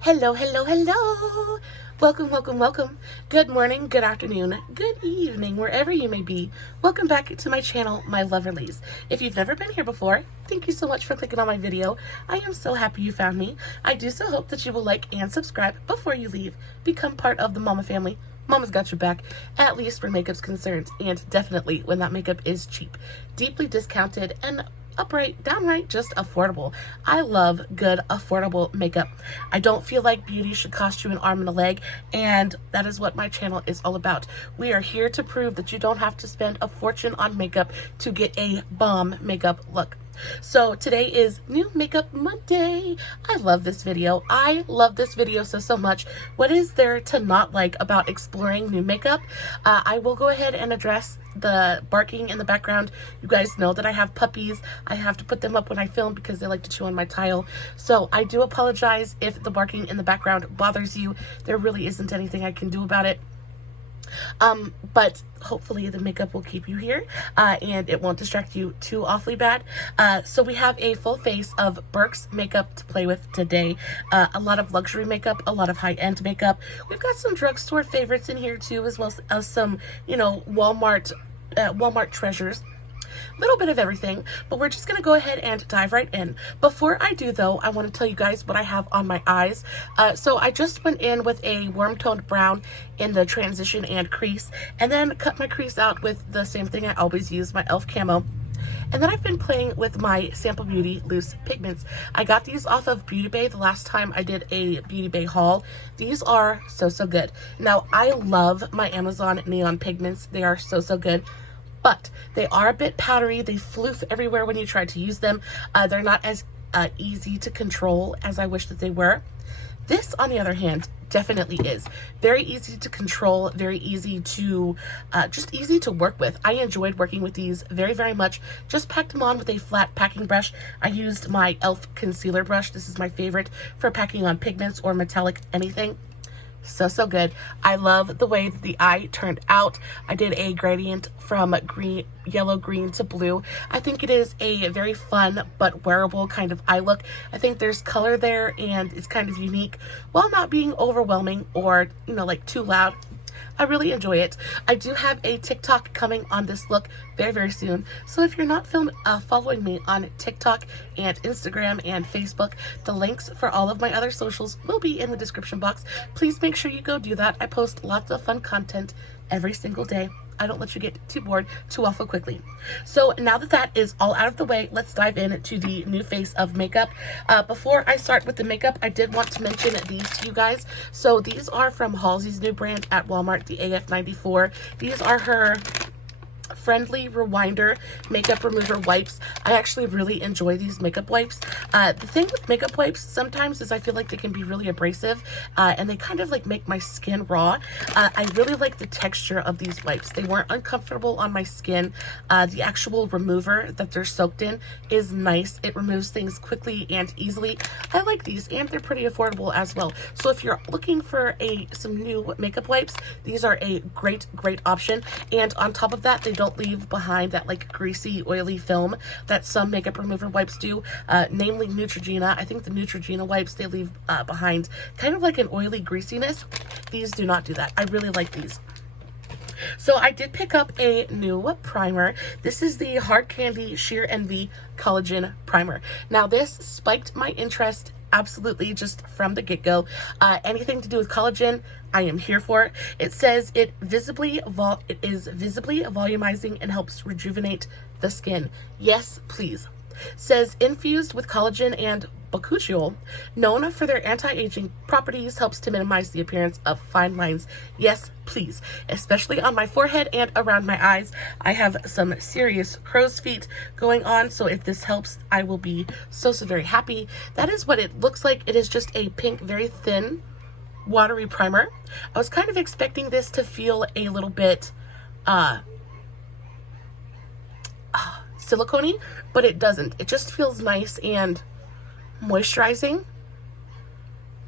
Hello, hello, hello. Welcome, welcome, welcome. Good morning, good afternoon, good evening, wherever you may be. Welcome back to my channel, my loverlies. If you've never been here before, thank you so much for clicking on my video. I am so happy you found me. I do so hope that you will like and subscribe before you leave. Become part of the Mama family. Mama's got your back, at least where makeup's concerned, and definitely when that makeup is cheap, deeply discounted, and downright just affordable. I love good, affordable makeup. I don't feel like beauty should cost you an arm and a leg, and that is what my channel is all about. We are here to prove that you don't have to spend a fortune on makeup to get a bomb makeup look. So today is New Makeup Monday. I love this video. I love this video so much. What is there to not like about exploring new makeup? I will go ahead and address the barking in the background. You guys know that I have puppies. I have to put them up when I film because they like to chew on my tile. So I do apologize if the barking in the background bothers you. There really isn't anything I can do about it. But hopefully the makeup will keep you here and it won't distract you too awfully bad. So we have a full face of Burke's makeup to play with today. A lot of luxury makeup, a lot of high-end makeup. We've got some drugstore favorites in here too, as well as some, you know, Walmart treasures. Little bit of everything, but we're just gonna go ahead and dive right in. Before I do though, I want to tell you guys what I have on my eyes. So I just went in with a warm toned brown in the transition and crease, and then cut my crease out with the same thing I always use, my e.l.f. camo. And then I've been playing with my Sample Beauty loose pigments. I got these off of Beauty Bay the last time I did a Beauty Bay haul. These are so good. Now I love my Amazon neon pigments. They are so good. But they are a bit powdery. They floof everywhere when you try to use them. They're not as easy to control as I wish that they were. This, on the other hand, definitely is. Very easy to control, very easy to, just easy to work with. I enjoyed working with these very much. Just packed them on with a flat packing brush. I used my e.l.f. concealer brush. This is my favorite for packing on pigments or metallic anything. So good. I love the way that the eye turned out. I did a gradient from yellow, green to blue. I think it is a very fun but wearable kind of eye look. I think there's color there and it's kind of unique while not being overwhelming or, you know, like too loud. I really enjoy it. I do have a TikTok coming on this look very soon. So if you're not following me on TikTok and Instagram and Facebook, the links for all of my other socials will be in the description box. Please make sure you go do that. I post lots of fun content every single day. I don't let you get too bored too awful quickly. So now that that is all out of the way, let's dive into the new face of makeup. Before I start with the makeup, I did want to mention these to you guys. So these are from Halsey's new brand at Walmart, the AF94. These are her friendly rewinder makeup remover wipes. I actually really enjoy these makeup wipes. The thing with makeup wipes sometimes is I feel like they can be really abrasive and they kind of like make my skin raw. I really like the texture of these wipes. They weren't uncomfortable on my skin. The actual remover that they're soaked in is nice. It removes things quickly and easily. I like these and they're pretty affordable as well. So if you're looking for some new makeup wipes, these are a great option. And on top of that, they don't leave behind that like greasy, oily film that some makeup remover wipes do, namely Neutrogena. I think the Neutrogena wipes, they leave behind kind of like an oily greasiness. These do not do that. I really like these. So I did pick up a new primer. This is the Hard Candy Sheer Envy Collagen Primer. Now this spiked my interest absolutely just from the get-go. Anything to do with collagen, I am here for. It says it is visibly volumizing and helps rejuvenate the skin. Yes, please. Says infused with collagen and bakuchiol, known for their anti-aging properties, helps to minimize the appearance of fine lines. Yes, please. Especially on my forehead and around my eyes. I have some serious crow's feet going on, so if this helps, I will be so very happy. That is what it looks like. It is just a pink, very thin, watery primer. I was kind of expecting this to feel a little bit silicone-y, but it doesn't. It just feels nice and moisturizing.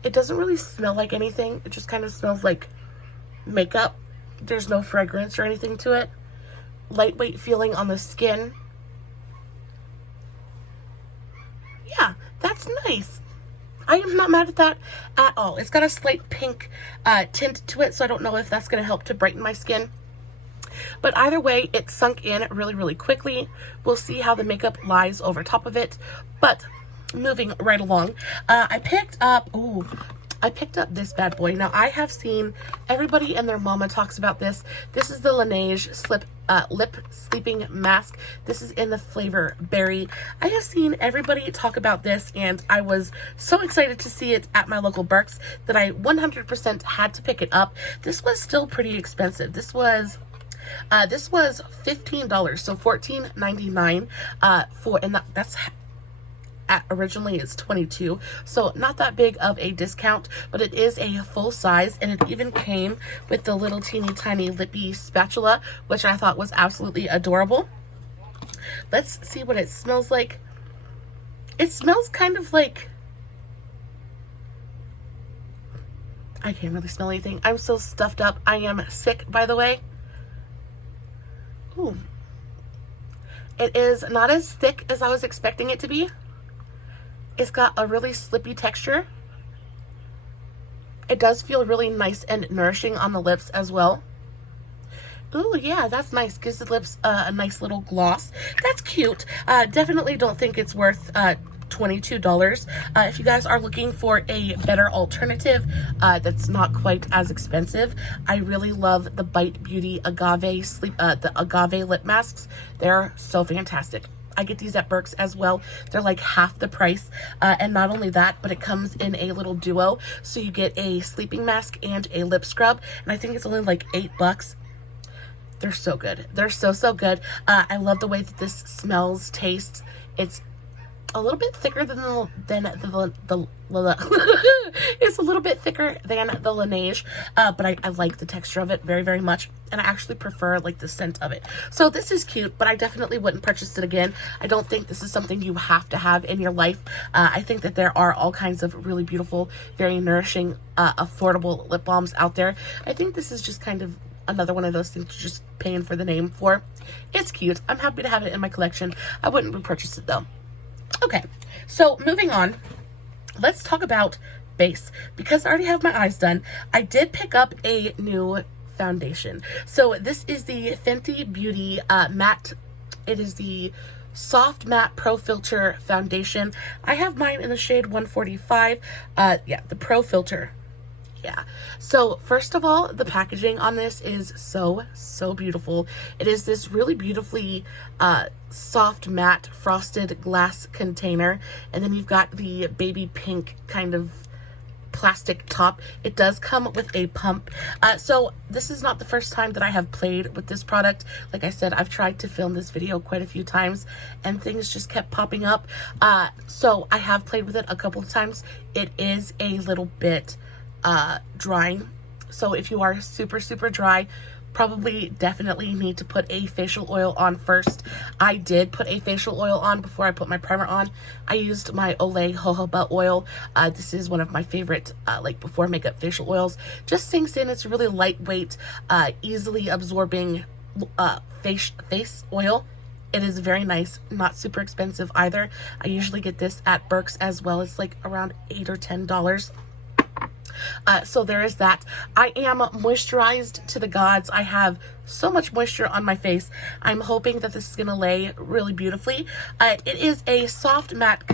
It doesn't really smell like anything. It just kind of smells like makeup. There's no fragrance or anything to it. Lightweight feeling on the skin. Yeah, that's nice. I am not mad at that at all. It's got a slight pink tint to it, so I don't know if that's going to help to brighten my skin. But either way, it sunk in really, really quickly. We'll see how the makeup lies over top of it. But moving right along, I picked up this bad boy. Now, I have seen everybody and their mama talks about this. This is the Laneige Lip Sleeping Mask. This is in the flavor Berry. I have seen everybody talk about this, and I was so excited to see it at my local Burke's that I 100% had to pick it up. This was still pretty expensive. This was $15, so $14.99 and that's originally it's $22, so not that big of a discount, but it is a full size, and it even came with the little teeny tiny lippy spatula, which I thought was absolutely adorable. Let's see what it smells like. It smells kind of like, I can't really smell anything. I'm so stuffed up. I am sick, by the way. Ooh. It is not as thick as I was expecting it to be. It's got a really slippy texture. It does feel really nice and nourishing on the lips as well. Ooh, yeah, that's nice. Gives the lips a nice little gloss. That's cute. Definitely don't think it's worth $22. If you guys are looking for a better alternative that's not quite as expensive, I really love the Bite Beauty the Agave Lip Masks. They're so fantastic. I get these at Burke's as well. They're like half the price. And not only that, but it comes in a little duo. So you get a sleeping mask and a lip scrub. And I think it's only like $8. They're so good. They're so, so good. I love the way that this smells, tastes. It's a little bit thicker than it's a little bit thicker than the Laneige, but I like the texture of it very, very much, and I actually prefer like the scent of it. So this is cute, but I definitely wouldn't purchase it again. I don't think this is something you have to have in your life. I think that there are all kinds of really beautiful, very nourishing, affordable lip balms out there. I think this is just kind of another one of those things you're just paying for the name for. It's cute. I'm happy to have it in my collection. I wouldn't repurchase it though. Okay, so moving on, let's talk about base. Because I already have my eyes done, I did pick up a new foundation. So this is the Fenty Beauty matte. It is the Soft Matte Pro Filter Foundation. I have mine in the shade 145. Yeah, the Pro Filter. Yeah. So first of all, the packaging on this is so, so beautiful. It is this really beautifully soft matte frosted glass container, and then you've got the baby pink kind of plastic top. It does come with a pump. So this is not the first time that I have played with this product. Like I said, I've tried to film this video quite a few times and things just kept popping up. So I have played with it a couple of times. It is a little bit drying. So if you are super, super dry, probably definitely need to put a facial oil on first. I did put a facial oil on before I put my primer on. I used my Olay Jojoba oil. This is one of my favorite like before makeup facial oils. Just sinks in. It's really lightweight, easily absorbing face oil. It is very nice, not super expensive either. I usually get this at Burke's as well. It's like around $8 or $10. So there is that. I am moisturized to the gods. I have so much moisture on my face. I'm hoping that this is going to lay really beautifully. It is a soft matte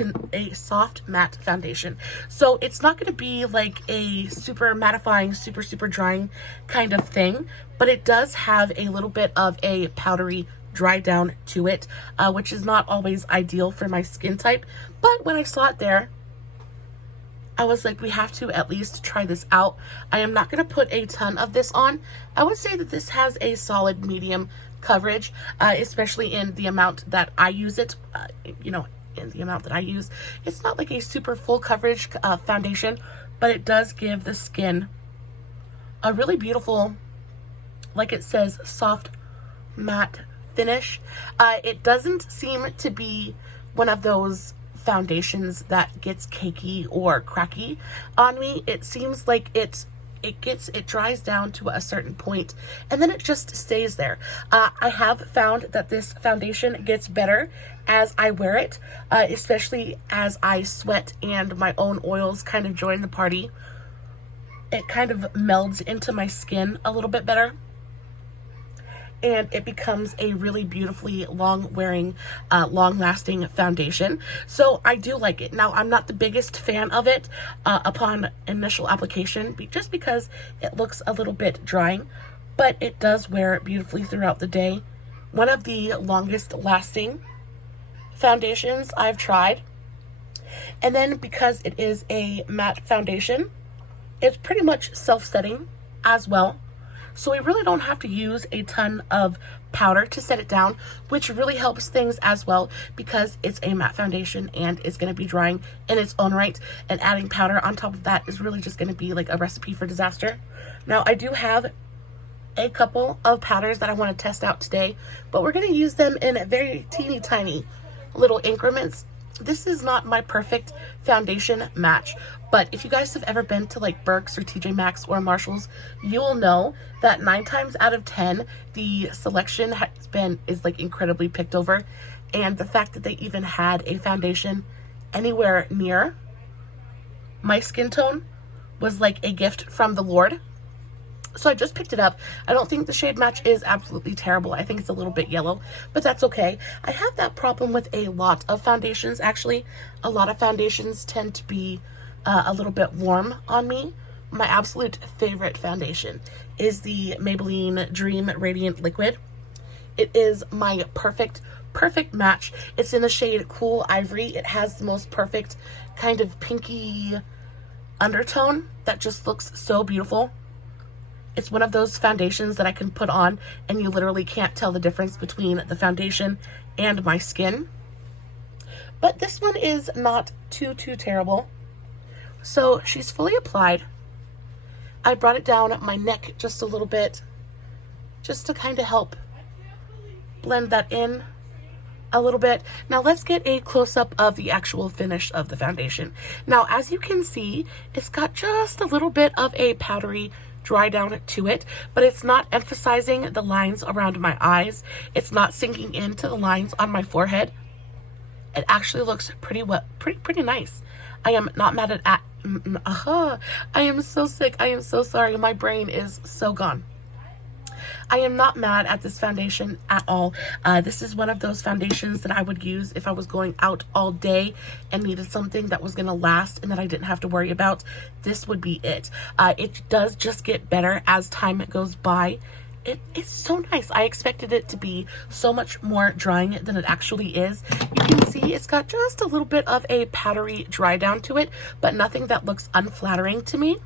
foundation. So it's not going to be like a super mattifying, super, super drying kind of thing, but it does have a little bit of a powdery dry down to it, which is not always ideal for my skin type. But when I saw it there, I was like, we have to at least try this out. I am not going to put a ton of this on. I would say that this has a solid medium coverage, especially in the amount that I use it, you know, in the amount that I use. It's not like a super full coverage foundation, but it does give the skin a really beautiful, like it says, soft matte finish. It doesn't seem to be one of those foundations that gets cakey or cracky on me. It seems like it it dries down to a certain point, and then it just stays there. I have found that this foundation gets better as I wear it, especially as I sweat and my own oils kind of join the party. It kind of melds into my skin a little bit better, and it becomes a really beautifully long-wearing, long-lasting foundation. So I do like it. Now, I'm not the biggest fan of it upon initial application, just because it looks a little bit drying, but it does wear beautifully throughout the day. One of the longest lasting foundations I've tried. And then because it is a matte foundation, it's pretty much self-setting as well. So we really don't have to use a ton of powder to set it down, which really helps things as well, because it's a matte foundation and it's going to be drying in its own right, and adding powder on top of that is really just going to be like a recipe for disaster. Now, I do have a couple of powders that I want to test out today, but we're going to use them in very teeny tiny little increments. This is not my perfect foundation match, but if you guys have ever been to like Burke's or TJ Maxx or Marshall's, you will know that 9 times out of 10, the selection is like incredibly picked over. And the fact that they even had a foundation anywhere near my skin tone was like a gift from the Lord. So I just picked it up. I don't think the shade match is absolutely terrible. I think it's a little bit yellow, but that's okay. I have that problem with a lot of foundations, actually. A lot of foundations tend to be a little bit warm on me. My absolute favorite foundation is the Maybelline Dream Radiant Liquid. It is my perfect match. It's in the shade Cool Ivory. It has the most perfect kind of pinky undertone that just looks so beautiful. It's one of those foundations that I can put on and you literally can't tell the difference between the foundation and my skin. But this one is not too terrible. So she's fully applied. I brought it down my neck just a little bit, just to kind of help blend that in a little bit. Now let's get a close-up of the actual finish of the foundation. Now, as you can see, it's got just a little bit of a powdery dry down to it, but it's not emphasizing the lines around my eyes. It's not sinking into the lines on my forehead. It actually looks pretty nice. I am not mad at I am so sick. I am so sorry. My brain is so gone. I am not mad at this foundation at all. This is one of those foundations that I would use if I was going out all day and needed something that was going to last and that I didn't have to worry about. This would be it. It does just get better as time goes by. It's so nice. I expected it to be so much more drying than it actually is. You can see it's got just a little bit of a powdery dry down to it, but nothing that looks unflattering to me.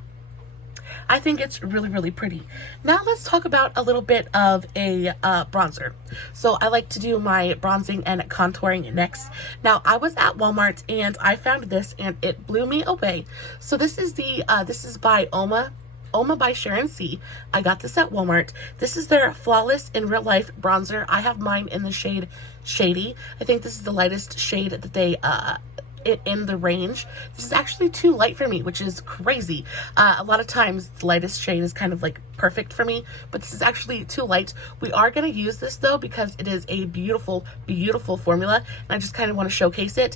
I think it's really pretty. Now let's talk about a little bit of a bronzer. So I like to do my bronzing and contouring next. Now I was at Walmart and I found this and it blew me away. So this is this is by Uoma by Sharon C. I got this at Walmart. This is their Flawless in Real Life bronzer. I have mine in the shade Shady. I think this is the lightest shade that they in the range. This is actually too light for me, which is crazy. A lot of times the lightest shade is kind of like perfect for me, but this is actually too light. We are going to use this though because it is a beautiful formula, and I just kind of want to showcase it.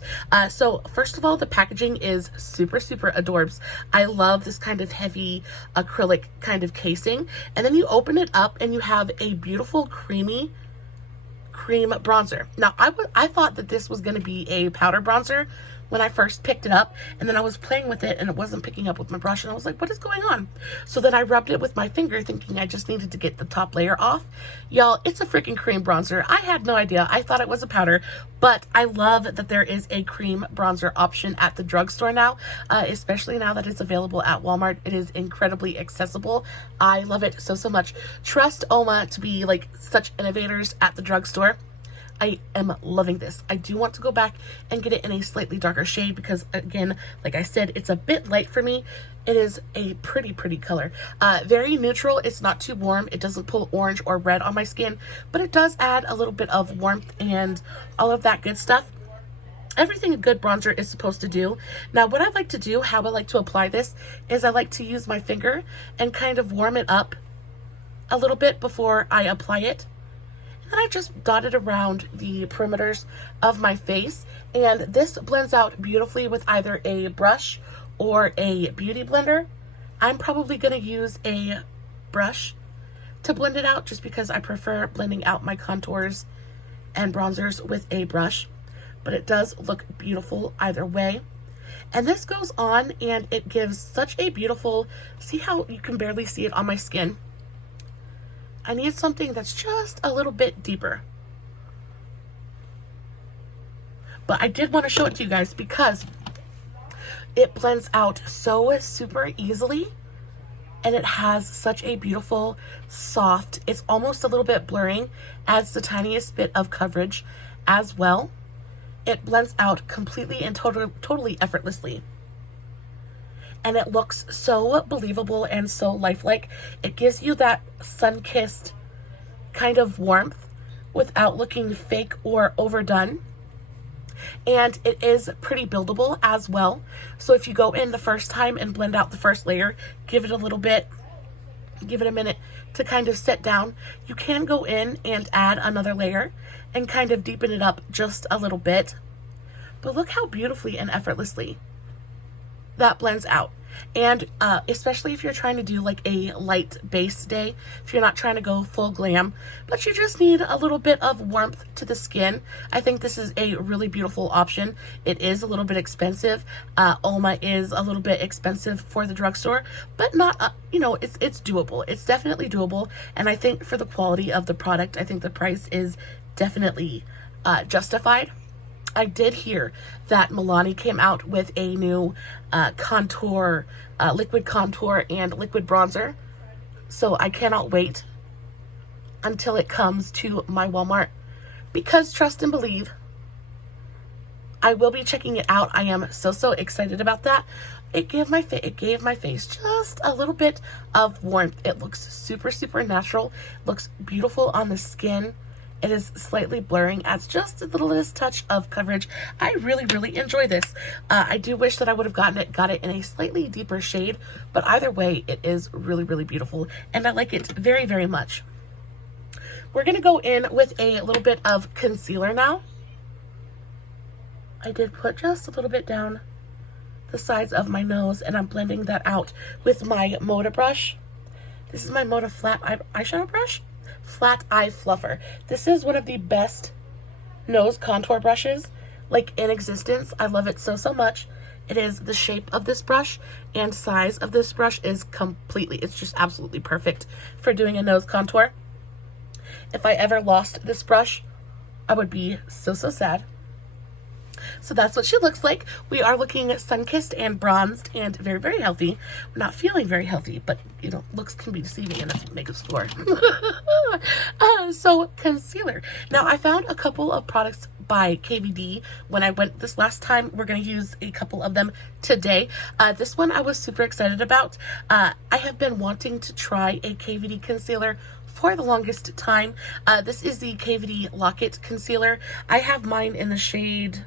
So first of all, the packaging is super adorbs. I love this kind of heavy acrylic kind of casing, and then you open it up and you have a beautiful cream bronzer. Now I thought that this was going to be a powder bronzer when I first picked it up, and then I was playing with it and it wasn't picking up with my brush, and I was like, what is going on? So then I rubbed it with my finger thinking I just needed to get the top layer off. Y'all, it's a freaking cream bronzer. I had no idea. I thought it was a powder, but I love that there is a cream bronzer option at the drugstore now, especially now that it's available at Walmart. It is incredibly accessible. I love it so much. Trust Uoma to be like such innovators at the drugstore. I am loving this. I do want to go back and get it in a slightly darker shade because, again, like I said, it's a bit light for me. It is a pretty color. Very neutral. It's not too warm. It doesn't pull orange or red on my skin, but it does add a little bit of warmth and all of that good stuff. everything a good bronzer is supposed to do. Now, what I like to do, how I like to apply this, is I like to use my finger and kind of warm it up a little bit before I apply it. And then I just dot it around the perimeters of my face. And this blends out beautifully with either a brush or a beauty blender. I'm probably going to use a brush to blend it out just because I prefer blending out my contours and bronzers with a brush. But it does look beautiful either way. And this goes on and it gives such a beautiful, see how you can barely see it on my skin? I need something that's just a little bit deeper. But I did want to show it to you guys because it blends out so super easily. And it has such a beautiful, soft, it's almost a little bit blurring, adds the tiniest bit of coverage as well. It blends out completely and totally effortlessly. And it looks so believable and so lifelike. It gives you that sun-kissed kind of warmth without looking fake or overdone. And it is pretty buildable as well. So if you go in the first time and blend out the first layer, give it a little bit, give it a minute to kind of set down, you can go in and add another layer and kind of deepen it up just a little bit. But look how beautifully and effortlessly that blends out. And especially if you're trying to do like a light base day, if you're not trying to go full glam, but you just need a little bit of warmth to the skin, I think this is a really beautiful option. It is a little bit expensive. Uoma is a little bit expensive for the drugstore, but not, you know, it's doable. It's definitely doable. And I think for the quality of the product, I think the price is definitely justified. I did hear that Milani came out with a new contour, liquid contour and liquid bronzer. So I cannot wait until it comes to my Walmart because trust and believe, I will be checking it out. I am so excited about that. It gave my face just a little bit of warmth. It looks super natural. Looks beautiful on the skin. It is slightly blurring, adds just a littlest touch of coverage. I really enjoy this. I do wish that I would have got it in a slightly deeper shade, but either way, it is really beautiful, and I like it very much. We're gonna go in with a little bit of concealer now. I did put just a little bit down the sides of my nose, and I'm blending that out with my MODA brush. This is my MODA flat eyeshadow brush. Flat Eye Fluffer. This is one of the best nose contour brushes like in existence. I love it so much. It is the shape of this brush and size of this brush is completely, it's just absolutely perfect for doing a nose contour. If I ever lost this brush, I would be so sad. So that's what she looks like. We are looking sun-kissed and bronzed and very healthy. We're not feeling very healthy, but you know, looks can be deceiving and that's what makeup's for. So concealer. Now I found a couple of products by KVD when I went this last time. We're going to use a couple of them today. This one I was super excited about. I have been wanting to try a KVD concealer for the longest time. This is the Kvd Lock It Concealer. I have mine in the shade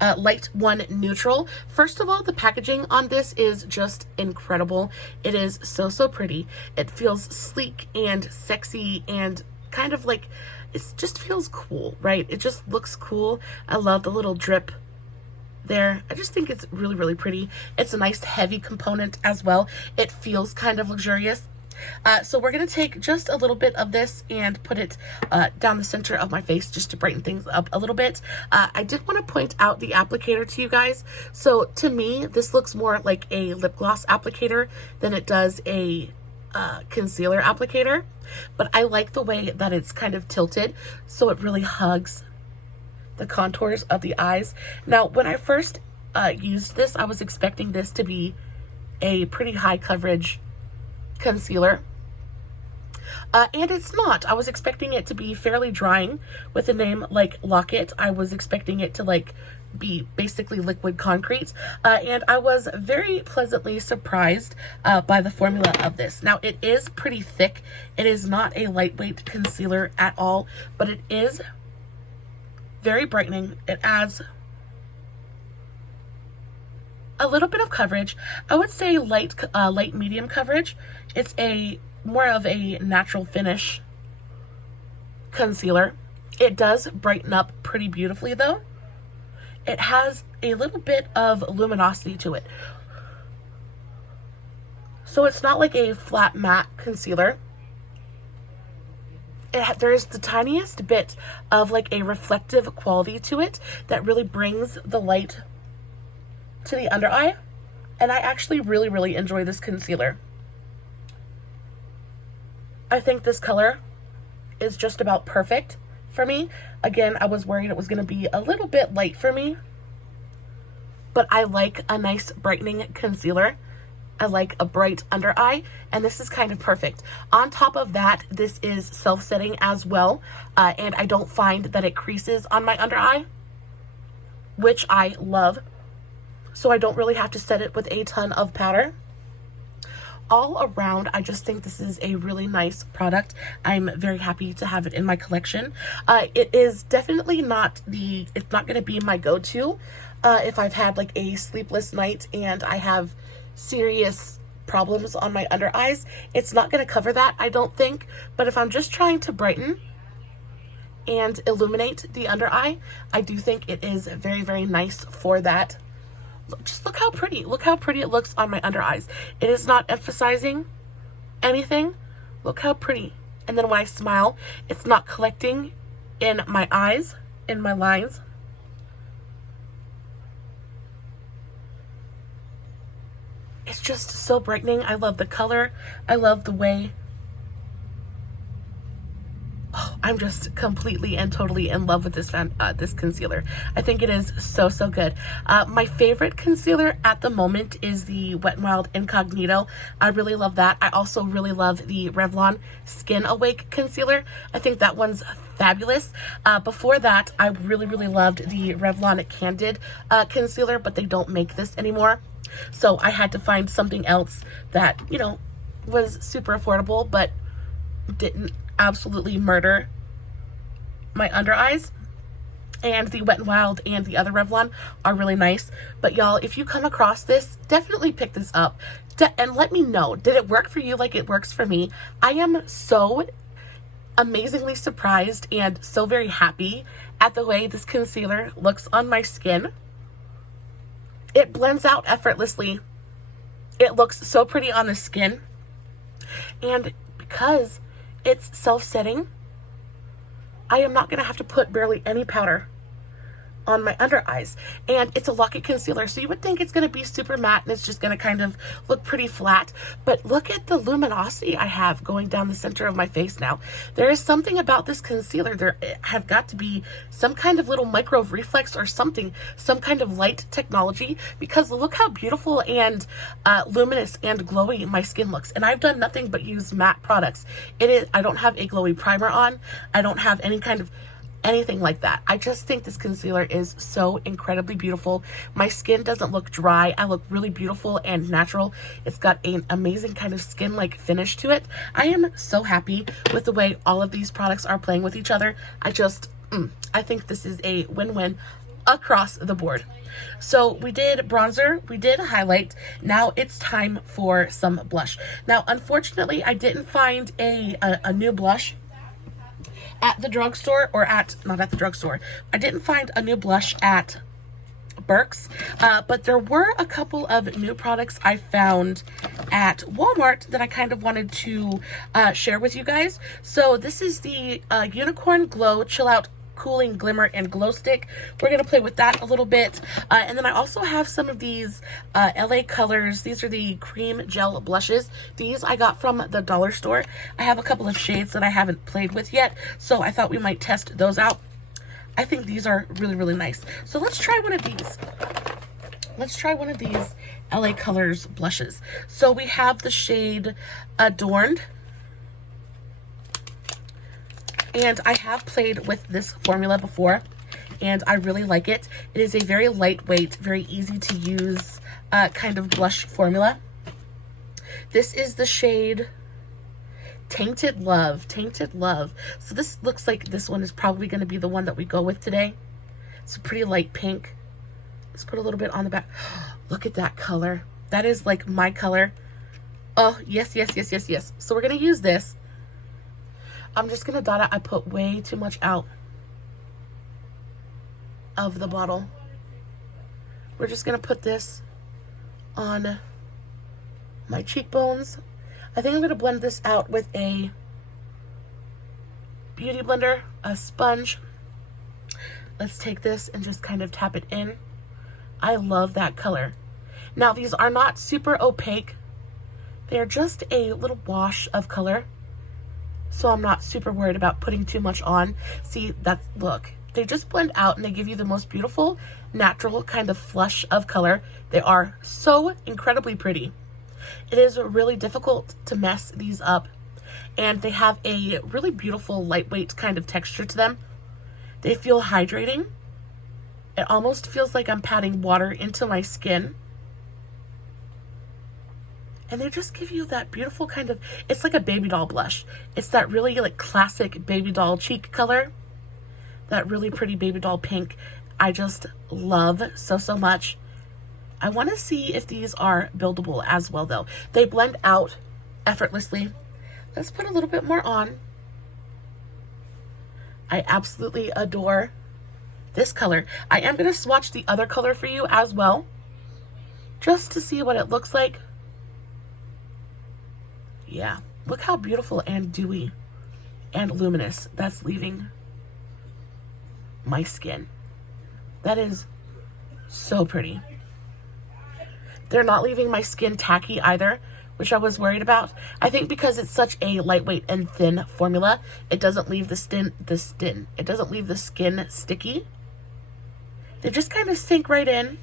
Light 1 Neutral. First of all, the packaging on this is just incredible. It is so pretty. It feels sleek and sexy and kind of like, it just feels cool, right? It just looks cool. I love the little drip there. I just think it's really pretty. It's a nice heavy component as well. It feels kind of luxurious. So we're going to take just a little bit of this and put it down the center of my face just to brighten things up a little bit. I did want to point out the applicator to you guys. So to me, this looks more like a lip gloss applicator than it does a concealer applicator. But I like the way that it's kind of tilted, so it really hugs the contours of the eyes. Now, when I first used this, I was expecting this to be a pretty high coverage concealer, and it's not. I was expecting it to be fairly drying with a name like Locket. I was expecting it to like be basically liquid concrete, and I was very pleasantly surprised by the formula of this. Now, it is pretty thick. It is not a lightweight concealer at all, but it is very brightening. It adds a little bit of coverage. I would say light medium coverage. It's a more of a natural finish concealer. It does brighten up pretty beautifully though. It has a little bit of luminosity to it. So it's not like a flat matte concealer. There's the tiniest bit of like a reflective quality to it that really brings the light to the under eye. And I actually really enjoy this concealer. I think this color is just about perfect for me. Again, I was worried it was going to be a little bit light for me, but I like a nice brightening concealer. I like a bright under eye, and this is kind of perfect. On top of that, this is self-setting as well, and I don't find that it creases on my under eye, which I love. So I don't really have to set it with a ton of powder. All around, I just think this is a really nice product. I'm very happy to have it in my collection. It is definitely not it's not going to be my go-to if I've had like a sleepless night and I have serious problems on my under eyes. It's not going to cover that, I don't think. But if I'm just trying to brighten and illuminate the under eye, I do think it is very nice for that. Just look how pretty. Look how pretty it looks on my under eyes. It is not emphasizing anything. Look how pretty. And then when I smile, it's not collecting in my eyes, in my lines. It's just so brightening. I love the color. I love the way. Oh, I'm just completely and totally in love with this this concealer. I think it is so good. My favorite concealer at the moment is the Wet n Wild Incognito. I really love that. I also really love the Revlon Skin Awake concealer. I think that one's fabulous. Before that, I really loved the Revlon Candid concealer, but they don't make this anymore. So I had to find something else that, you know, was super affordable, but didn't absolutely murder my under eyes. And the Wet n Wild and the other Revlon are really nice. But y'all, if you come across this, definitely pick this up and let me know. Did it work for you like it works for me? I am so amazingly surprised and so very happy at the way this concealer looks on my skin. It blends out effortlessly. It looks so pretty on the skin. And because it's self-setting, I am not going to have to put barely any powder on my under eyes. And it's a Locket concealer, so you would think it's going to be super matte and it's just going to kind of look pretty flat. But look at the luminosity I have going down the center of my face now. There is something about this concealer. There have got to be some kind of little micro reflex or something, some kind of light technology, because look how beautiful and luminous and glowy my skin looks. And I've done nothing but use matte products. I don't have a glowy primer on. I don't have any kind of anything like that. I just think this concealer is so incredibly beautiful. My skin doesn't look dry. I look really beautiful and natural. It's got an amazing kind of skin-like finish to it. I am so happy with the way all of these products are playing with each other. I think this is a win-win across the board. So we did bronzer, we did highlight. Now it's time for some blush. Now, unfortunately, I didn't find a new blush at the drugstore, or not at the drugstore. I didn't find a new blush at Burke's, but there were a couple of new products I found at Walmart that I kind of wanted to share with you guys. So this is the Unicorn Glow Chill Out Cooling Glimmer and Glow Stick. We're going to play with that a little bit. And then I also have some of these LA Colors. These are the cream gel blushes. These I got from the dollar store. I have a couple of shades that I haven't played with yet, so I thought we might test those out. I think these are really nice. So let's try one of these. Let's try one of these LA Colors blushes. So we have the shade Adorned. And I have played with this formula before, and I really like it. It is a very lightweight, very easy to use kind of blush formula. This is the shade Tainted Love. Tainted Love. So this looks like this one is probably going to be the one that we go with today. It's a pretty light pink. Let's put a little bit on the back. Look at that color. That is like my color. Oh, yes, yes, yes, yes, yes. So we're going to use this. I'm just going to dot it. I put way too much out of the bottle. We're just going to put this on my cheekbones. I think I'm going to blend this out with a beauty blender, a sponge. Let's take this and just kind of tap it in. I love that color. Now, these are not super opaque. They're just a little wash of color. So I'm not super worried about putting too much on. See, look, they just blend out and they give you the most beautiful, natural kind of flush of color. They are so incredibly pretty. It is really difficult to mess these up, and they have a really beautiful lightweight kind of texture to them. They feel hydrating. It almost feels like I'm patting water into my skin. And they just give you that beautiful kind of, it's like a baby doll blush. It's that really like classic baby doll cheek color. That really pretty baby doll pink. I just love so, so much. I want to see if these are buildable as well though. They blend out effortlessly. Let's put a little bit more on. I absolutely adore this color. I am going to swatch the other color for you as well, just to see what it looks like. Yeah, look how beautiful and dewy and luminous that's leaving my skin. That is so pretty. They're not leaving my skin tacky either, which I was worried about. I think because it's such a lightweight and thin formula, it doesn't leave it doesn't leave the skin sticky. They just kind of sink right in.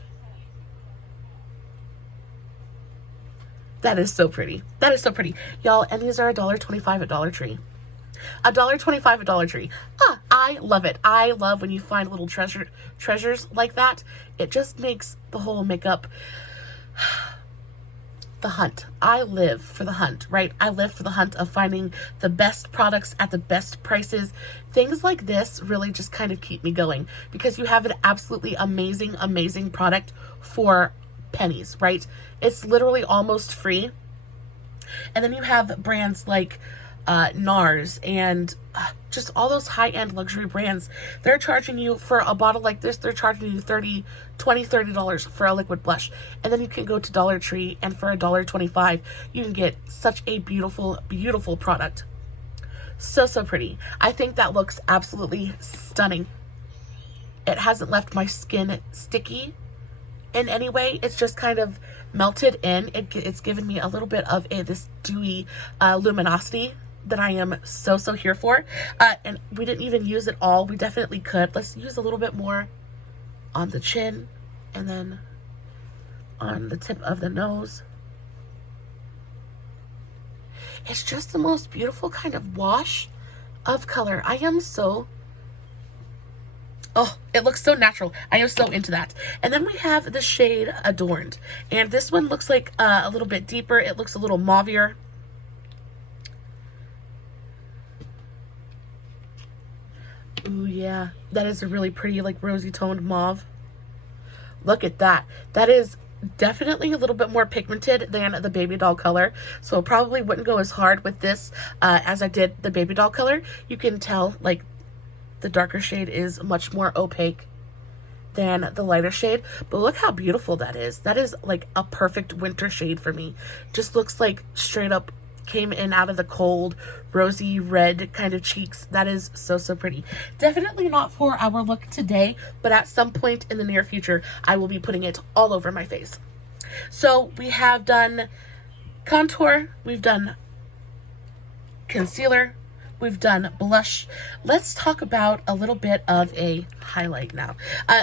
That is so pretty. That is so pretty. Y'all, and these are $1.25 at Dollar Tree. $1.25 at Dollar Tree. I love it. I love when you find little treasures like that. It just makes the whole makeup the hunt. I live for the hunt, right? I live for the hunt of finding the best products at the best prices. Things like this really just kind of keep me going because you have an absolutely amazing, amazing product for pennies, right? It's literally almost free. And then you have brands like NARS and just all those high-end luxury brands. They're charging you for a bottle like this, they're charging you $30 for a liquid blush. And then you can go to Dollar Tree and for $1.25 you can get such a beautiful, beautiful product. So, so pretty. I think that looks absolutely stunning. It hasn't left my skin sticky in any way. It's just kind of melted in. It's given me a little bit of this dewy luminosity that I am so, so here for. And we didn't even use it all. We definitely could. Let's use a little bit more on the chin and then on the tip of the nose. It's just the most beautiful kind of wash of color. I am so, oh, it looks so natural. I am so into that. And then we have the shade Adorned. And this one looks like a little bit deeper. It looks a little mauvier. Ooh, yeah. That is a really pretty, like, rosy toned mauve. Look at that. That is definitely a little bit more pigmented than the baby doll color. So probably wouldn't go as hard with this as I did the baby doll color. You can tell, like, the darker shade is much more opaque than the lighter shade. But look how beautiful that is. That is, like, a perfect winter shade for me. Just looks like straight up came in out of the cold, rosy red kind of cheeks. That is so, so pretty. Definitely not for our look today, but at some point in the near future, I will be putting it all over my face. So we have done contour, we've done concealer, we've done blush. Let's talk about a little bit of a highlight now.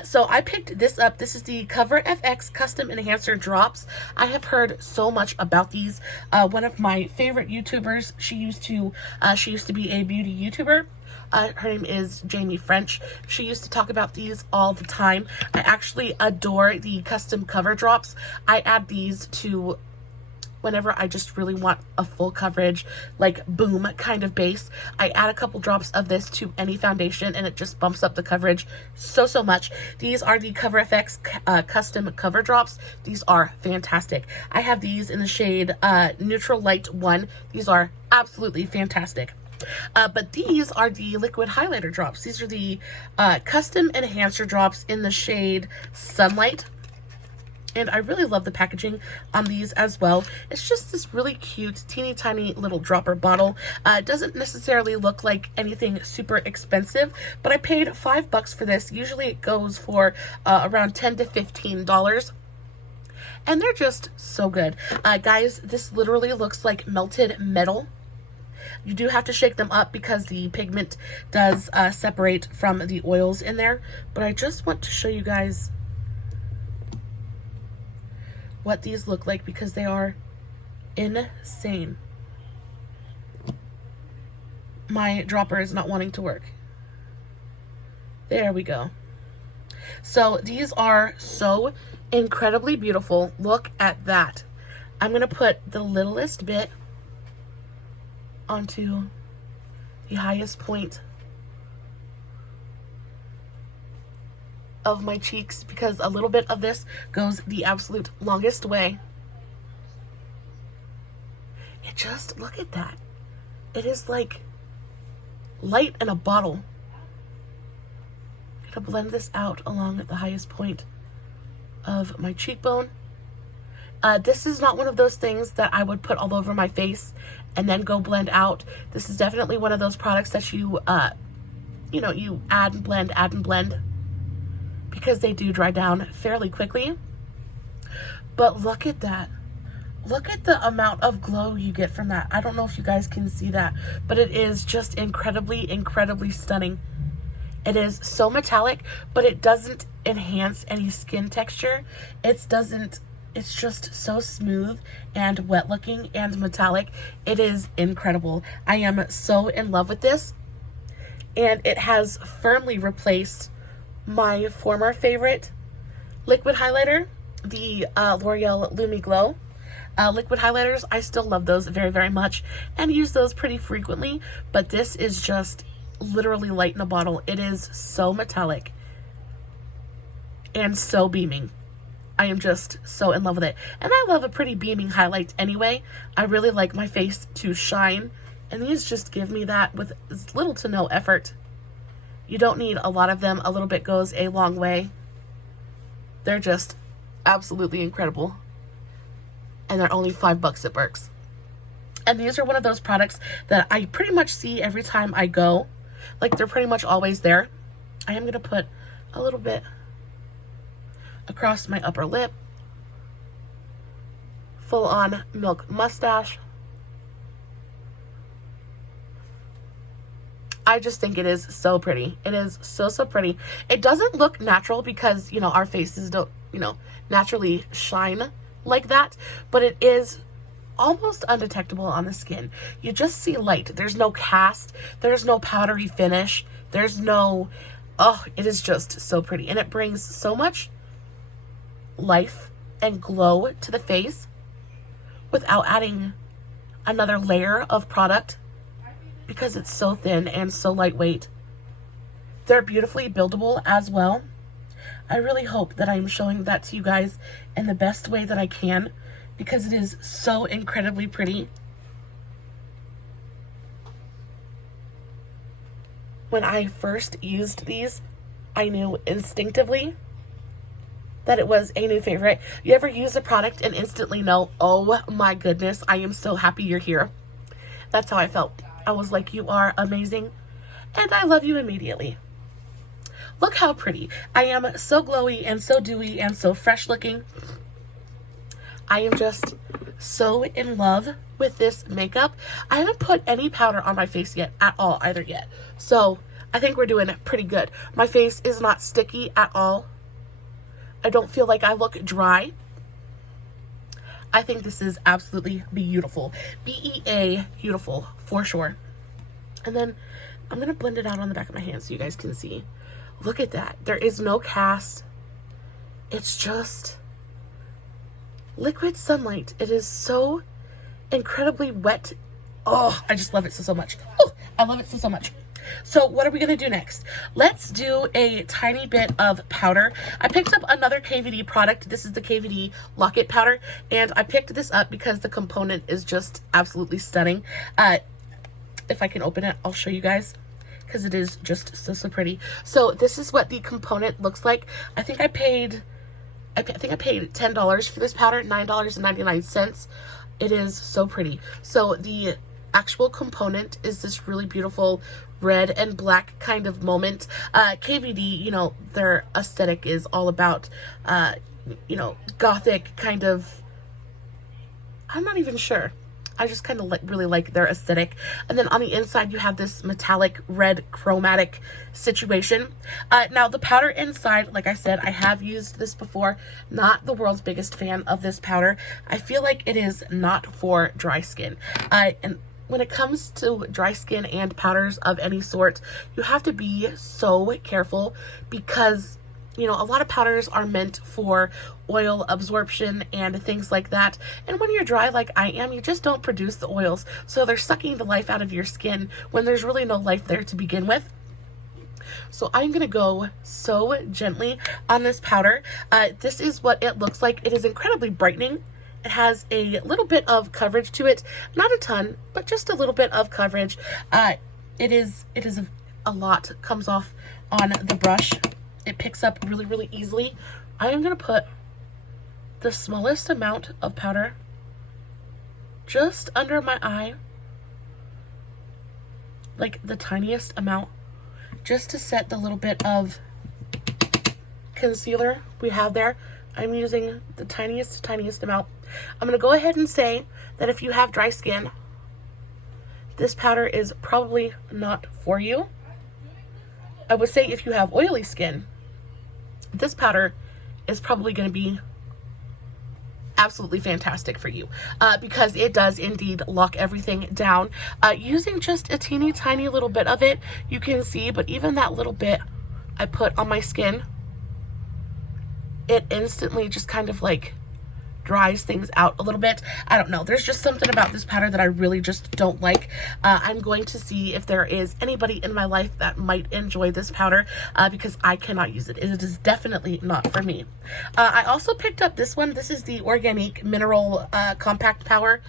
So I picked this up. This is the Cover FX Custom Enhancer Drops. I have heard so much about these. One of my favorite YouTubers, she used to be a beauty YouTuber. Her name is Jamie French. She used to talk about these all the time. I actually adore the custom cover drops. I add these to whenever I just really want a full coverage, like boom kind of base. I add a couple drops of this to any foundation and it just bumps up the coverage so, so much. These are the Cover FX custom cover drops. These are fantastic. I have these in the shade Neutral Light 1. These are absolutely fantastic. But these are the liquid highlighter drops. These are the custom enhancer drops in the shade Sunlight. And I really love the packaging on these as well. It's just this really cute, teeny tiny little dropper bottle. It doesn't necessarily look like anything super expensive, but I paid $5 for this. Usually it goes for around $10 to $15. And they're just so good. Guys, this literally looks like melted metal. You do have to shake them up because the pigment does separate from the oils in there. But I just want to show you guys what these look like because they are insane. My dropper is not wanting to work. There we go. So these are so incredibly beautiful. Look at that. I'm going to put the littlest bit onto the highest point of my cheeks because a little bit of this goes the absolute longest way. It just, look at that. It is like light in a bottle. I'm gonna blend this out along the highest point of my cheekbone. This is not one of those things that I would put all over my face and then go blend out. This is definitely one of those products that you, you add and blend, because they do dry down fairly quickly. But look at that. Look at the amount of glow you get from that. I don't know if you guys can see that, but it is just incredibly, incredibly stunning. It is so metallic, but it doesn't enhance any skin texture. It's just so smooth and wet looking and metallic. It is incredible. I am so in love with this. And it has firmly replaced my former favorite liquid highlighter, the L'Oreal Lumi Glow. Liquid highlighters, I still love those very, very much and use those pretty frequently, but this is just literally light in a bottle. It is so metallic and so beaming. I am just so in love with it. And I love a pretty beaming highlight anyway. I really like my face to shine, and these just give me that with little to no effort. You don't need a lot of them. A little bit goes a long way. They're just absolutely incredible. And they're only $5 at Burke's. And these are one of those products that I pretty much see every time I go. Like, they're pretty much always there. I am going to put a little bit across my upper lip. Full on milk mustache. I just think it is so pretty. It is so, so pretty. It doesn't look natural because, our faces don't, naturally shine like that. But it is almost undetectable on the skin. You just see light. There's no cast. There's no powdery finish. There's no, it is just so pretty. And it brings so much life and glow to the face without adding another layer of product, because it's so thin and so lightweight. They're beautifully buildable as well. I really hope that I'm showing that to you guys in the best way that I can, because it is so incredibly pretty. When I first used these, I knew instinctively that it was a new favorite. You ever use a product and instantly know, oh my goodness, I am so happy you're here? That's how I felt. I was like, you are amazing, and I love you immediately. Look how pretty. I am so glowy and so dewy and so fresh looking. I am just so in love with this makeup. I haven't put any powder on my face yet at all either yet. So I think we're doing pretty good. My face is not sticky at all. I don't feel like I look dry. I think this is absolutely beautiful. B-E-A, beautiful, for sure. And then I'm going to blend it out on the back of my hand so you guys can see. Look at that. There is no cast. It's just liquid sunlight. It is so incredibly wet. Oh, I just love it so much. Oh, I love it so much. So what are we going to do next? Let's do a tiny bit of powder. I picked up another KVD product. This is the Kvd Lock It Powder, and I picked this up because the component is just absolutely stunning. If I can open it, I'll show you guys, because it is just so pretty. So this is what the component looks like. I think I paid $10 for this powder, $9.99. It is so pretty. So the actual component is this really beautiful red and black kind of moment. KVD, you know, their aesthetic is all about, you know, gothic kind of, I'm not even sure. I just kind of really like their aesthetic. And then on the inside, you have this metallic red chromatic situation. Now, the powder inside, like I said, I have used this before. Not the world's biggest fan of this powder. I feel like it is not for dry skin. And when it comes to dry skin and powders of any sort, you have to be so careful because, you know, a lot of powders are meant for oil absorption and things like that. And when you're dry like I am, you just don't produce the oils. So they're sucking the life out of your skin when there's really no life there to begin with. So I'm going to go so gently on this powder. This is what it looks like. It is incredibly brightening. It has a little bit of coverage to it. Not a ton, but just a little bit of coverage. It is a lot comes off on the brush. It picks up really easily. I am going to put the smallest amount of powder just under my eye, like the tiniest amount, just to set the little bit of concealer we have there. I'm using the tiniest amount. I'm going to go ahead and say that if you have dry skin, this powder is probably not for you. I would say if you have oily skin, this powder is probably going to be absolutely fantastic for you, because it does indeed lock everything down. Using just a teeny tiny little bit of it, you can see, but even that little bit I put on my skin, it instantly just kind of like dries things out a little bit. I don't know. There's just something about this powder that I really just don't like. I'm going to see if there is anybody in my life that might enjoy this powder, because I cannot use it. It is definitely not for me. I also picked up this one. This is the Organique Mineral Compact Powder.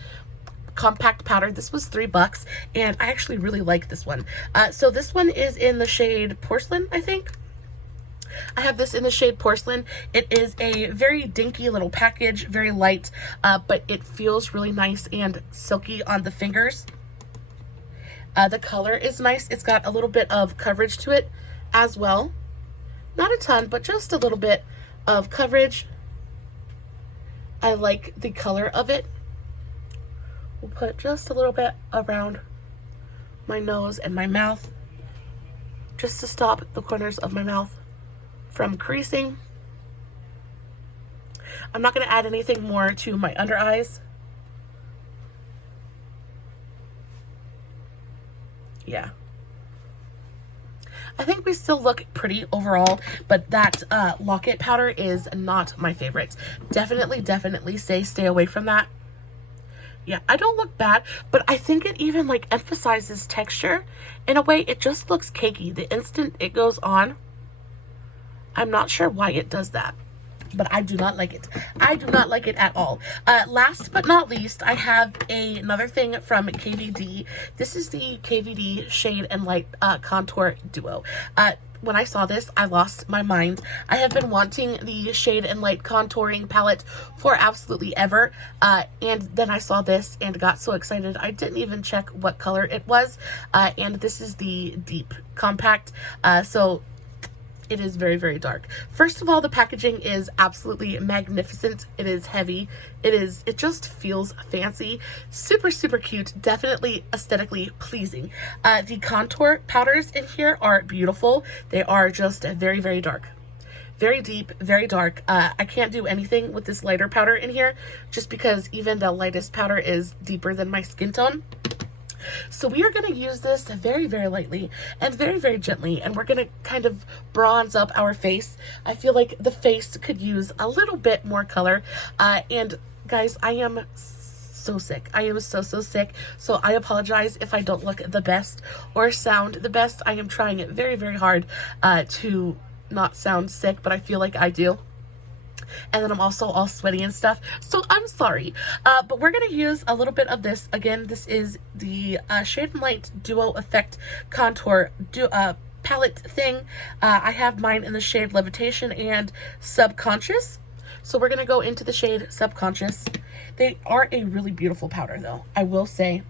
This was $3 and I actually really like this one. So this one is in the shade Porcelain, I think. I have this in the shade Porcelain. It is a very dinky little package, very light, but it feels really nice and silky on the fingers. The color is nice. It's got a little bit of coverage to it as well. Not a ton, but just a little bit of coverage. I like the color of it. We'll put just a little bit around my nose and my mouth, just to stop the corners of my mouth from creasing. I'm not going to add anything more to my under eyes. Yeah. I think we still look pretty overall, but that Locket powder is not my favorite. Definitely say stay away from that. Yeah, I don't look bad, but I think it even like emphasizes texture. In a way, it just looks cakey. The instant it goes on, I'm not sure why it does that, but I do not like it. I do not like it at all. Last but not least, I have another thing from KVD. This is the KVD Shade and Light Contour Duo. When I saw this, I lost my mind. I have been wanting the Shade and Light Contouring palette for absolutely ever. And then I saw this and got so excited, I didn't even check what color it was. And this is the Deep Compact. So it is very dark. First of all, the packaging is absolutely magnificent. It is heavy. It just feels fancy. Super cute. Definitely aesthetically pleasing. The contour powders in here are beautiful. They are just very dark. Very deep, very dark. I can't do anything with this lighter powder in here just because even the lightest powder is deeper than my skin tone. So we are going to use this very lightly and very gently, and we're going to kind of bronze up our face. I feel like the face could use a little bit more color. And guys, I am so sick. I am so sick. So I apologize if I don't look the best or sound the best. I am trying it very, very hard to not sound sick, but I feel like I do. And then I'm also all sweaty and stuff, so I'm sorry. But we're gonna use a little bit of this. Again, this is the Shade and Light Duo Effect Contour palette thing. I have mine in the shade Levitation and Subconscious. So we're gonna go into the shade Subconscious. They are a really beautiful powder though. I will say,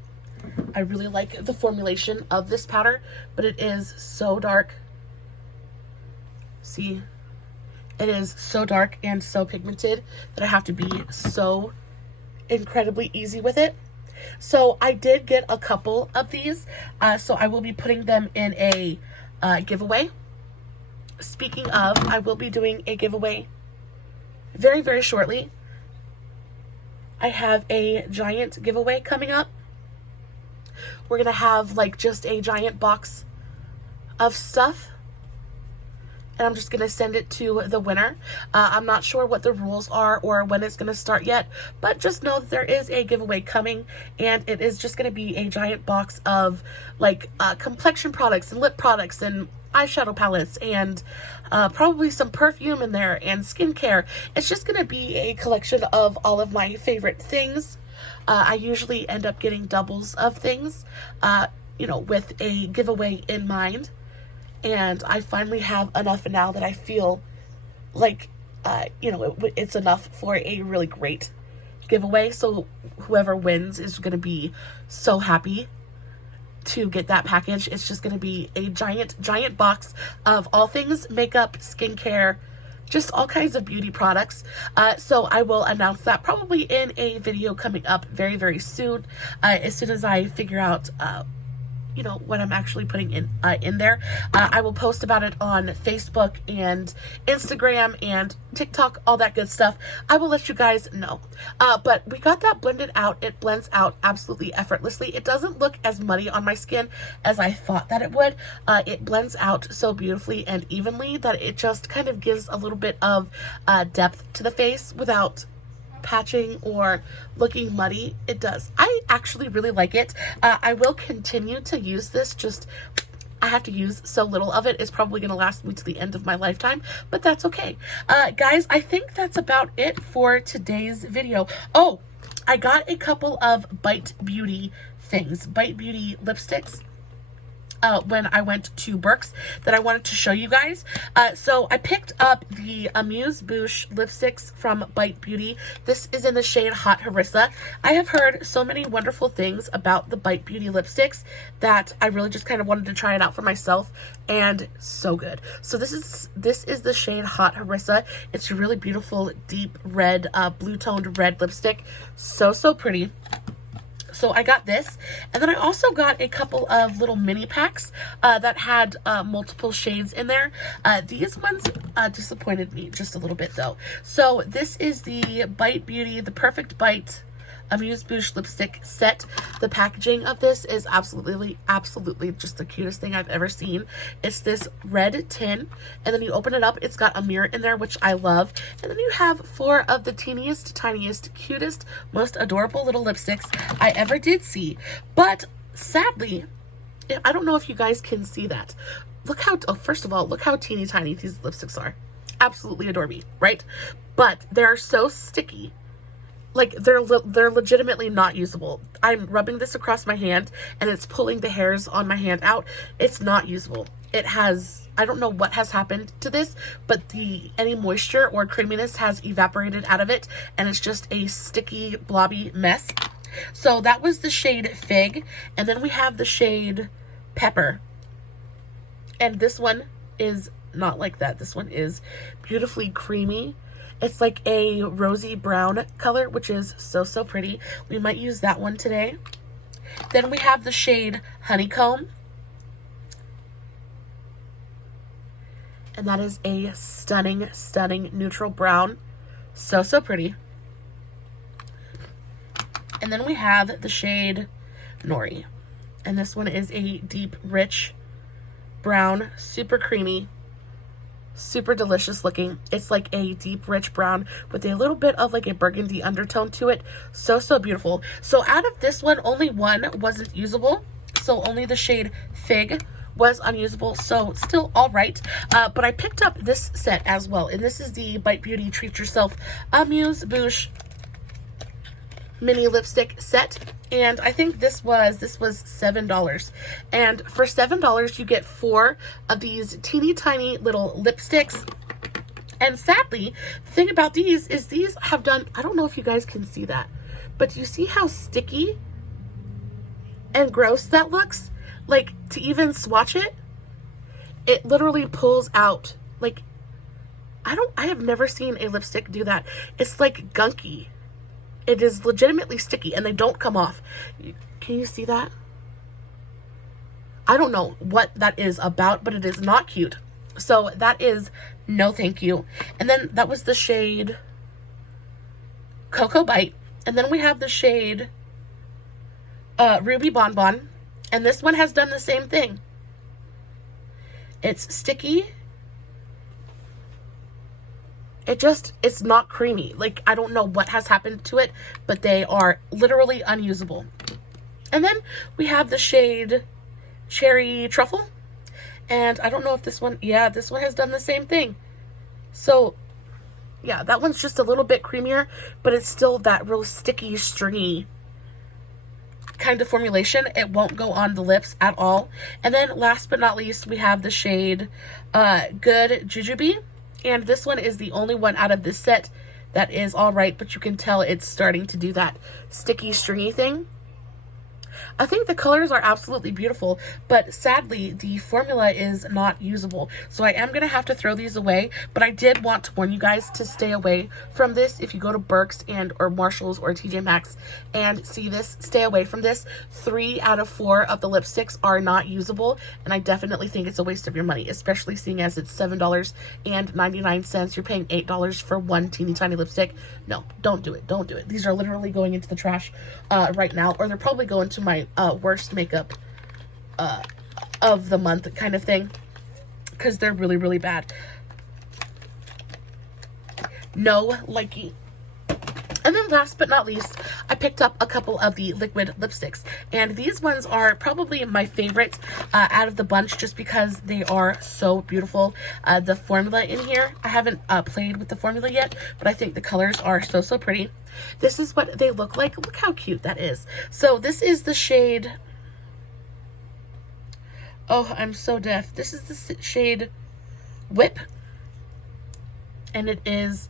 I really like the formulation of this powder, but it is so dark. See? It is so dark and so pigmented that I have to be so incredibly easy with it. So I did get a couple of these, so I will be putting them in a giveaway. Speaking of, I will be doing a giveaway very, very shortly. I have a giant giveaway coming up. We're gonna have like just a giant box of stuff, and I'm just going to send it to the winner. I'm not sure what the rules are or when it's going to start yet, but just know that there is a giveaway coming, and it is just going to be a giant box of like complexion products and lip products and eyeshadow palettes and probably some perfume in there and skincare. It's just going to be a collection of all of my favorite things. I usually end up getting doubles of things, you know, with a giveaway in mind. And I finally have enough now that I feel like, you know, it's enough for a really great giveaway. So whoever wins is going to be so happy to get that package. It's just going to be a giant box of all things makeup, skincare, just all kinds of beauty products. So I will announce that probably in a video coming up very, very soon, as soon as I figure out you know, what I'm actually putting in there. I will post about it on Facebook and Instagram and TikTok, all that good stuff. I will let you guys know. But we got that blended out. It blends out absolutely effortlessly. It doesn't look as muddy on my skin as I thought that it would. It blends out so beautifully and evenly that it just kind of gives a little bit of depth to the face without patching or looking muddy. It does. I actually really like it. I will continue to use this, just I have to use so little of it. It's probably going to last me to the end of my lifetime, but that's okay. Guys, I think that's about it for today's video. Oh, I got a couple of Bite Beauty things, Bite Beauty lipsticks, when I went to Burke's that I wanted to show you guys. So I picked up the Amused Bouche lipsticks from Bite Beauty. This is in the shade Hot Harissa. I have heard so many wonderful things about the Bite Beauty lipsticks that I really just kind of wanted to try it out for myself, and so good. So this is the shade Hot Harissa. It's a really beautiful deep red, blue toned red lipstick. So pretty. So I got this, and then I also got a couple of little mini packs that had multiple shades in there. These ones disappointed me just a little bit though. So this is the Bite Beauty, the Perfect Bite Amused Bouche lipstick set. The packaging of this is absolutely just the cutest thing I've ever seen. It's this red tin, and then you open it up, it's got a mirror in there, which I love, and then you have 4 of the teeniest, tiniest, cutest, most adorable little lipsticks I ever did see. But sadly, I don't know if you guys can see that. Look how, oh, first of all, look how teeny tiny these lipsticks are. Absolutely adore me, right? But they're so sticky. Like, they're legitimately not usable. I'm rubbing this across my hand, and it's pulling the hairs on my hand out. It's not usable. It has, I don't know what has happened to this, but any moisture or creaminess has evaporated out of it, and it's just a sticky, blobby mess. So that was the shade Fig, and then we have the shade Pepper. And this one is not like that. This one is beautifully creamy. It's like a rosy brown color, which is so pretty. We might use that one today. Then we have the shade Honeycomb. And that is a stunning neutral brown. So pretty. And then we have the shade Nori. And this one is a deep, rich brown, super creamy. Super delicious looking. It's like a deep rich brown with a little bit of like a burgundy undertone to it. So beautiful. So out of this one, only one wasn't usable. So only the shade Fig was unusable, so still all right. But I picked up this set as well, and this is the Bite Beauty Treat Yourself Amused Bouche mini lipstick set, and I think this was $7. And for $7 you get 4 of these teeny tiny little lipsticks. And sadly, the thing about these is these have done, I don't know if you guys can see that, but do you see how sticky and gross that looks? Like, to even swatch it, it literally pulls out. Like, I have never seen a lipstick do that. It's like gunky. It is legitimately sticky, and they don't come off. Can you see that? I don't know what that is about, but it is not cute. So that is no thank you. And then that was the shade Cocoa Bite. And then we have the shade Ruby Bonbon. And this one has done the same thing. It's sticky. It's not creamy. Like, I don't know what has happened to it, but they are literally unusable. And then we have the shade Cherry Truffle. And I don't know if this one, yeah, this one has done the same thing. So, yeah, that one's just a little bit creamier, but it's still that real sticky, stringy kind of formulation. It won't go on the lips at all. And then last but not least, we have the shade Good Jujube. And this one is the only one out of this set that is all right, but you can tell it's starting to do that sticky, stringy thing. I think the colors are absolutely beautiful, but sadly, the formula is not usable. So I am going to have to throw these away, but I did want to warn you guys to stay away from this. If you go to Burke's or Marshall's or TJ Maxx and see this, stay away from this. 3 out of 4 of the lipsticks are not usable, and I definitely think it's a waste of your money, especially seeing as it's $7.99. You're paying $8 for one teeny tiny lipstick. No, don't do it. Don't do it. These are literally going into the trash right now, or they're probably going to my worst makeup of the month kind of thing, because they're really bad. No likey. And then last but not least, I picked up a couple of the liquid lipsticks, and these ones are probably my favorite out of the bunch, just because they are so beautiful. The formula in here, I haven't played with the formula yet, but I think the colors are so pretty. This is what they look like. Look how cute that is. So this is the shade, oh, I'm so deaf. This is the shade Whip, and it is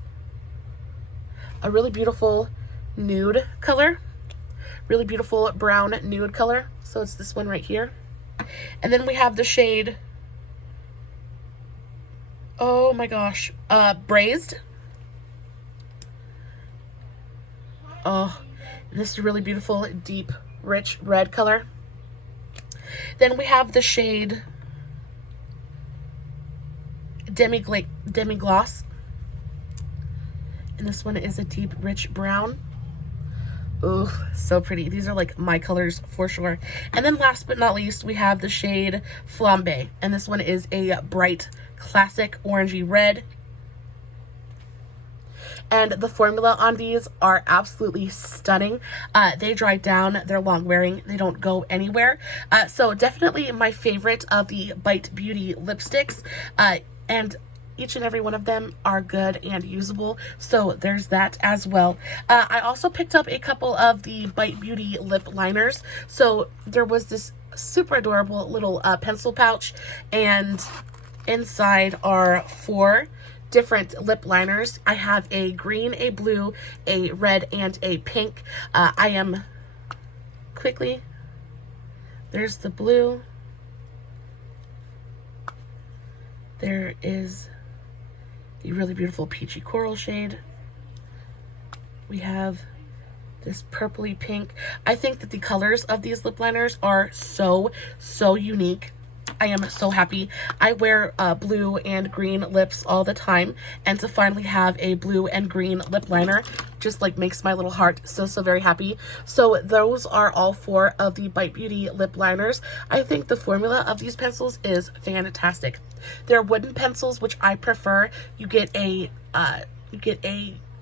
a really beautiful nude color, really beautiful brown nude color. So it's this one right here. And then we have the shade, oh my gosh, Braised. Oh, and this is a really beautiful, deep, rich red color. Then we have the shade Demi Gloss. And this one is a deep, rich brown. Ooh, so pretty. These are like my colors for sure. And then last but not least, we have the shade Flambe. And this one is a bright, classic orangey red. And the formula on these are absolutely stunning. They dry down, they're long wearing, they don't go anywhere. So definitely my favorite of the Bite Beauty lipsticks. And each and every one of them are good and usable, so there's that as well. I also picked up a couple of the Bite Beauty lip liners. So there was this super adorable little pencil pouch, and inside are 4 different lip liners. I have a green, a blue, a red, and a pink. I am quickly, there's the blue, there is the really beautiful peachy coral shade, we have this purpley pink. I think that the colors of these lip liners are so unique. I am so happy. I wear blue and green lips all the time, and to finally have a blue and green lip liner just like makes my little heart so very happy. So those are all 4 of the Bite Beauty lip liners. I think the formula of these pencils is fantastic. They're wooden pencils, which I prefer. You get a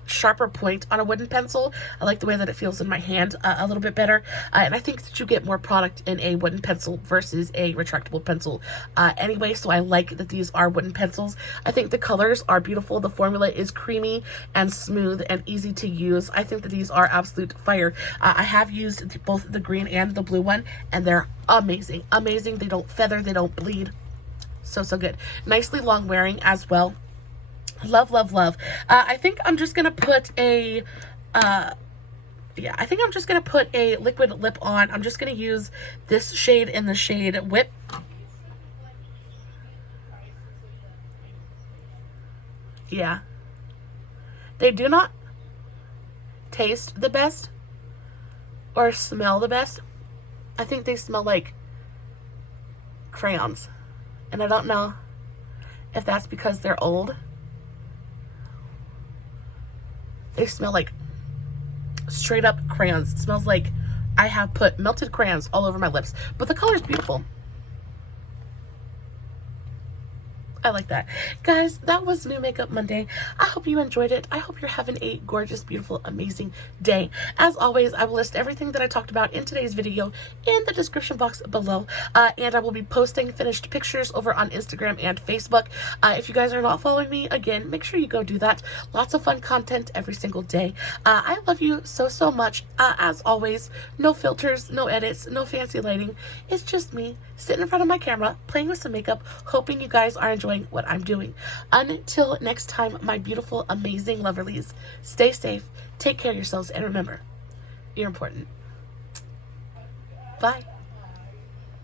sharper point on a wooden pencil. I like the way that it feels in my hand a little bit better, and I think that you get more product in a wooden pencil versus a retractable pencil anyway, so I like that these are wooden pencils. I think the colors are beautiful. The formula is creamy and smooth and easy to use. I think that these are absolute fire. I have used both the green and the blue one, and they're amazing. They don't feather, they don't bleed. So good. Nicely long wearing as well. Love. I think I'm just gonna put a liquid lip on. I'm just gonna use this shade in the shade Whip. Yeah, they do not taste the best or smell the best. I think they smell like crayons, and I don't know if that's because they're old. They smell like straight up crayons. It smells like I have put melted crayons all over my lips. But the color is beautiful. I like that. Guys, that was New Makeup Monday. I hope you enjoyed it. I hope you're having a gorgeous, beautiful, amazing day. As always, I will list everything that I talked about in today's video in the description box below. And I will be posting finished pictures over on Instagram and Facebook. If you guys are not following me, again, make sure you go do that. Lots of fun content every single day. I love you so much. As always, no filters, no edits, no fancy lighting. It's just me sitting in front of my camera, playing with some makeup, hoping you guys are enjoying what I'm doing. Until next time, my beautiful, amazing loverlies, stay safe, take care of yourselves, and remember, you're important. Bye.